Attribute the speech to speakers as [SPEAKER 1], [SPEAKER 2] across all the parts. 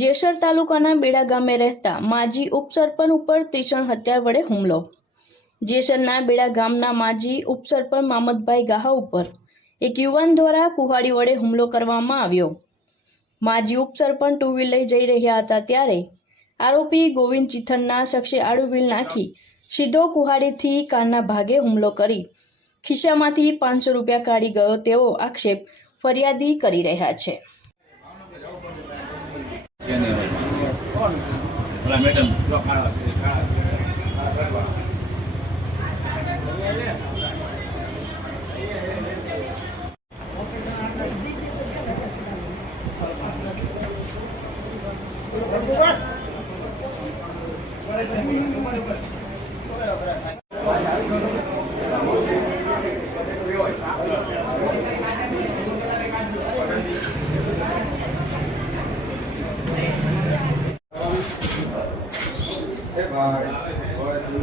[SPEAKER 1] જેસર તાલુકાના બેડા ગામે રહેતા માજી ઉપસરપંચ ઉપર ત્રિષણ હત્યા વડે હુમલો. જેસરના બેડા ગામના માજી ઉપસરપંચ મામદભાઈ ગાહા ઉપર એક યુવાન દ્વારા કુહાડી વડે હુમલો કરવામાં આવ્યો. માજી ઉપસરપંચ ટુ વ્હીલ લઈ જઈ રહ્યા હતા ત્યારે આરોપી ગોવિંદ ચિથનના શખ્સે આડું વ્હીલ નાખી સીધો કુહાડીથી કારના ભાગે હુમલો કરી ખિસ્સામાંથી પાંચસો રૂપિયા કાઢી ગયો તેવો આક્ષેપ ફરિયાદી કરી રહ્યા છે.
[SPEAKER 2] કેની હોય ઓલા મેડમ જો કાળા છે,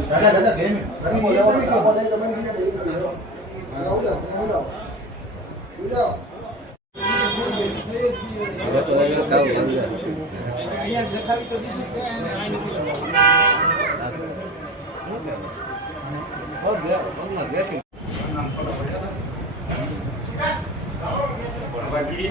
[SPEAKER 3] Dale, dale, dale. Vamos, le vamos a poner la mano
[SPEAKER 2] y primero.
[SPEAKER 4] Raúl, Raúl. Cuidado. Thank you.